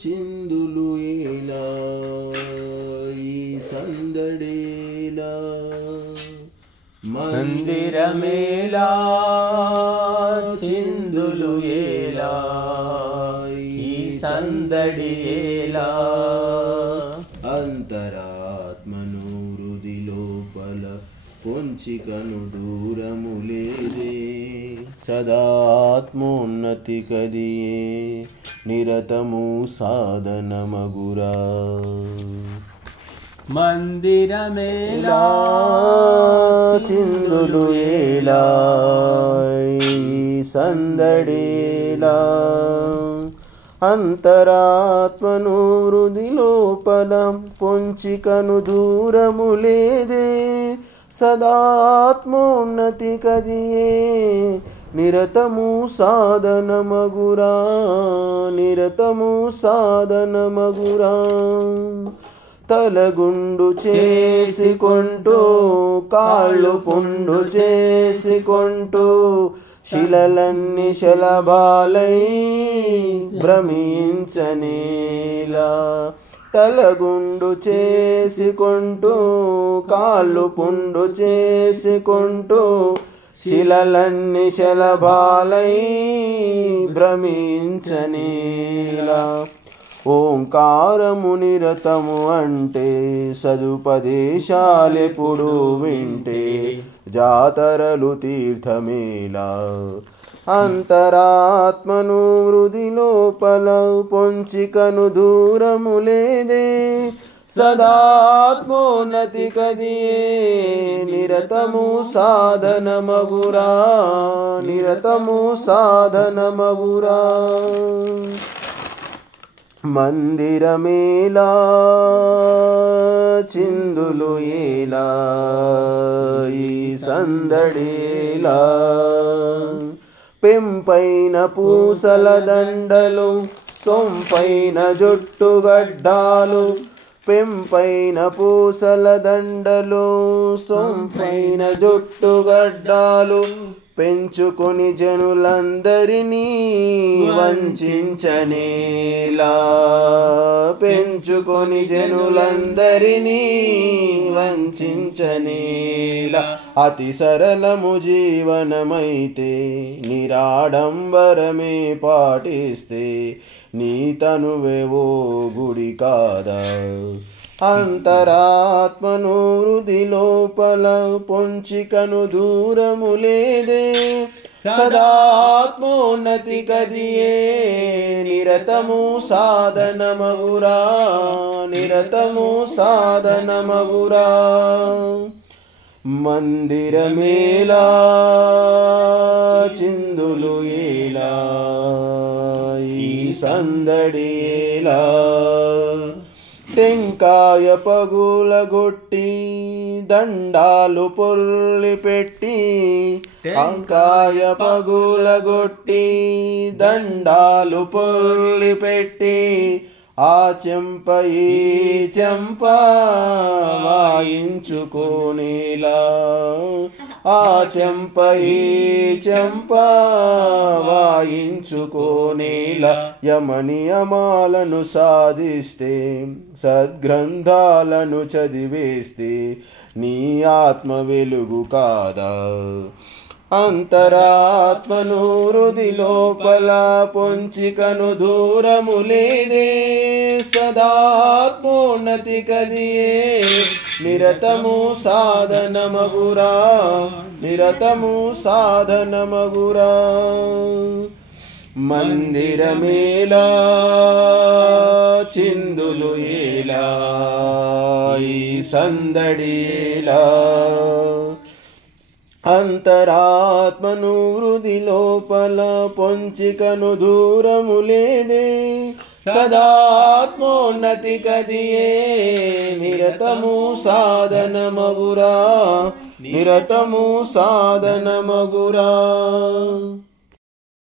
చిందులు ఎలా ఈ సందడేలా మందిరమేలా చిందులు ఎలా ఈ సందడి ఎలా అంతరాత్మను హృది లోపల పొంచికను దూరము లేదే సదాత్మోన్నతి కదియే నిరతము సాధనమగురా మందిరమేలా చిందులు ఎలా ఈ సందడేలా అంతరాత్మను హృది లోపల పొంచికను దూరము లేదే సదాత్మోన్నతి కదియే నిరతము సాధనమగురా నిరతము సాధనమగురా తలగుండు చేసుకుంటూ కాళ్ళు పుండు చేసుకుంటూ శిలలన్నీ శలభాలై భ్రమించనేలా తలగుండు చేసుకుంటూ కాళ్ళు పుండు చేసుకుంటూ శిలలన్నీ శలభాలై భ్రమించనేలా ఓంకారము నిరతము అంటే సదుపదేశాలెప్పుడు వింటే జాతరలు తీర్థమేలా అంతరాత్మను హృది లోపల పొంచికను దూరము లేదే సదాత్మోన్నతి కదియే నిరతము సాధనమగురా నిరతము సాధనమగురా మందిరమేలా చిందులు ఎలా ఈ సందడేలా పెంపైన పూసల దండలు సొంపైన జుట్టుగడ్డాలు పెంపైన పూసల దండలు సొంపైన జుట్టుగడ్డాలు పెంచుకొని జనులందరినీ వంచించనేలా పెంచుకొని జనులందరినీ వంచించనేలా అతి సరళము జీవనమైతే నిరాడంబరమే పాటిస్తే నీ తనువేవో గుడి కాదా అంతరాత్మను హృది లోపల పొంచికను దూరము లేదే సదాత్మోన్నతి కదియే నిరతము సాధనమగురా నిరతము సాధనమగురా మందిరమేలా చిందులు ఎలా ఈ సందడేలా టెంకాయ పగులగొట్టి దండాలు పొర్లి పెట్టి టెంకాయ పగులగొట్టి దండాలు పొర్లి పెట్టి ఆ చెంప ఈ చెంప వాయించుకోనేలా ఆ చెంప ఈ చెంప వాయించుకోనేలా యమనియమాలను సాధిస్తే సద్గ్రంథాలను చదివేస్తే నీ ఆత్మ వెలుగు కాదా అంతరాత్మను హృది లోపల పొంచికను దూరము లేదే సదాత్మోన్నతి కదియే నిరతము సాధనమగురా నిరతము సాధనమగురా మందిరమేలా చిందులు ఎలా ఈ సందడేలా అంతరాత్మను హృది లోపల పొంచికను దూరము లేదే సదాత్మోన్నతి కదియే నిరతము సాధనమగురా నిరతము సాధనమగురా